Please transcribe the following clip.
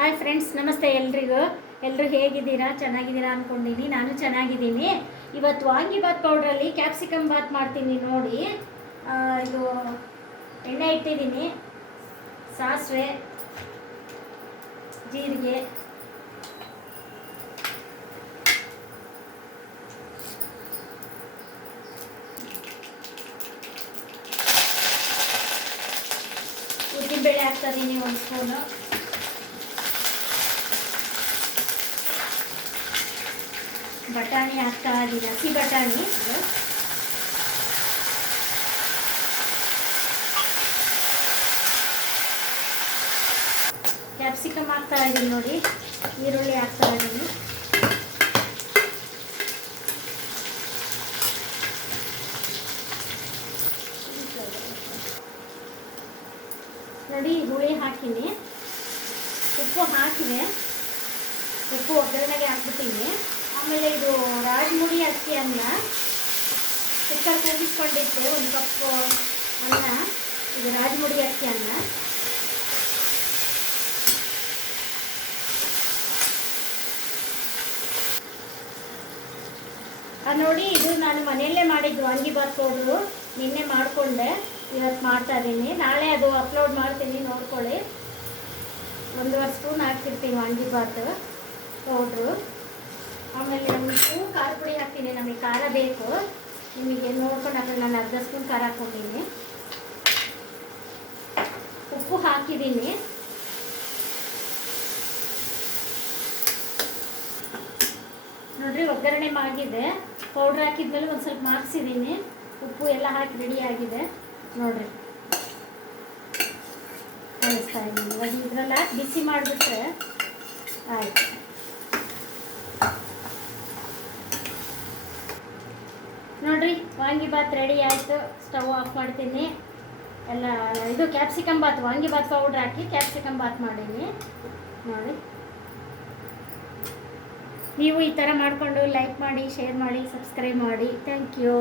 Hi friends ನಮಸ್ತೆ ಎಲ್ರಿಗೂ. ಎಲ್ಲರೂ ಹೇಗಿದ್ದೀರಾ? ಚೆನ್ನಾಗಿದ್ದೀರಾ ಅಂದ್ಕೊಂಡಿನಿ ನಾನು ಚೆನ್ನಾಗಿದ್ದೀನಿ. ಇವತ್ತು ವಾಂಗಿಬಾತ್ ಪೌಡ್ರಲ್ಲಿ ಕ್ಯಾಪ್ಸಿಕಮ್ ಬಾತ್ ಮಾಡ್ತೀನಿ ನೋಡಿ. ಇದು ಎಣ್ಣೆ ಇಟ್ಟಿದ್ದೀನಿ. ಸಾಸಿವೆ, ಜೀರಿಗೆ. ಉದ್ದಿನಬೇಳೆ ಹಾಕ್ತಾ ಇದ್ದೀನಿ ಒಂದು ಸ್ಪೂನು ಬಟಾಣಿ ಹಾಕ್ತಾ ಇದ್ದೀನಿ ಹಸಿ ಬಟಾಣಿ ಇದು ಕ್ಯಾಪ್ಸಿಕಮ್ ಹಾಕ್ತಾ ಇದ್ದೀನಿ ನೋಡಿ ಈರುಳ್ಳಿ ಹಾಕ್ತಾ ಇದ್ದೀನಿ ನೋಡಿ ಹುಳಿ ಹಾಕಿನಿ ಉಪ್ಪು ಹಾಕಿದೆ ಉಪ್ಪು ಒಗ್ಗರಣೆಗೆ ಹಾಕ್ಬಿಟ್ಟಿನಿ ಆಮೇಲೆ ಇದು ರಾಜಮುಡಿ ಅಕ್ಕಿ ಅನ್ನ ಕುಕ್ಕರ್ ಕೂಗಿಸ್ಕೊಂಡಿದ್ದೆ ಒಂದು ಕಪ್ ಅನ್ನ, ಇದು ರಾಜಮುಡಿ ಅಕ್ಕಿ ಅನ್ನ. ನೋಡಿ ಇದು ನಾನು ಮನೆಯಲ್ಲೇ ಮಾಡಿದ್ದು ವಾಂಗಿಬಾತ್ ಪೌಡ್ರು ನಿನ್ನೆ ಮಾಡಿಕೊಂಡೆ ಇವತ್ತು ಮಾಡ್ತಾ ಇದ್ದೀನಿ ನಾಳೆ ಅದು ಅಪ್ಲೋಡ್ ಮಾಡ್ತೀನಿ, ನೋಡ್ಕೊಳ್ಳಿ. ಒಂದೂವರೆ ಸ್ಪೂನ್ ಹಾಕ್ತಿರ್ತೀನಿ ವಾಂಗಿಬಾತ್ ಪೌಡ್ರು ಆಮೇಲೆ ಸ್ಪೂನ್ ಖಾರ ಪುಡಿ ಹಾಕ್ತೀನಿ, ನಮಗೆ ಖಾರ ಬೇಕು. ನಿಮಗೆ ನೋಡ್ಕೊಂಡು ನಾನು ಅರ್ಧ ಸ್ಪೂನ್ ಖಾರ ಹಾಕೊಂಡಿನಿ ಉಪ್ಪು ಹಾಕಿದ್ದೀನಿ. ನೋಡ್ರಿ, ಒಗ್ಗರಣೆ ಮಾಡಿದೆ. ಪೌಡ್ರ್ ಹಾಕಿದ್ಮೇಲೆ ಒಂದು ಸ್ವಲ್ಪ ಮಾರ್ಕ್ಸಿದ್ದೀನಿ ಉಪ್ಪು ಎಲ್ಲ ಹಾಕಿ ರೆಡಿ ಆಗಿದೆ. ನೋಡ್ರಿ. ಕಳಿಸ್ತಾ ಇದ್ದೀನಿ. ಇವಾಗ ಇದ್ರಲ್ಲ ಬಿಸಿ ಮಾಡಿಬಿಟ್ರೆ ಆಯ್ತು. ನೋಡ್ರಿ ವಾಂಗಿಬಾತ್ ರೆಡಿ ಆಯಿತು. ಸ್ಟವ್ ಆಫ್ ಮಾಡ್ತೀನಿ. ಎಲ್ಲ, ಇದು ಕ್ಯಾಪ್ಸಿಕಮ್ ಬಾತ್ ವಾಂಗಿಬಾತ್ ಪೌಡ್ರ್ ಹಾಕಿ ಕ್ಯಾಪ್ಸಿಕಮ್ ಬಾತ್ ಮಾಡೀನಿ. ನೋಡಿ. ನೀವು ಈ ಥರ ಮಾಡಿಕೊಂಡು ಲೈಕ್ ಮಾಡಿ ಶೇರ್ ಮಾಡಿ ಸಬ್ಸ್ಕ್ರೈಬ್ ಮಾಡಿ. Thank you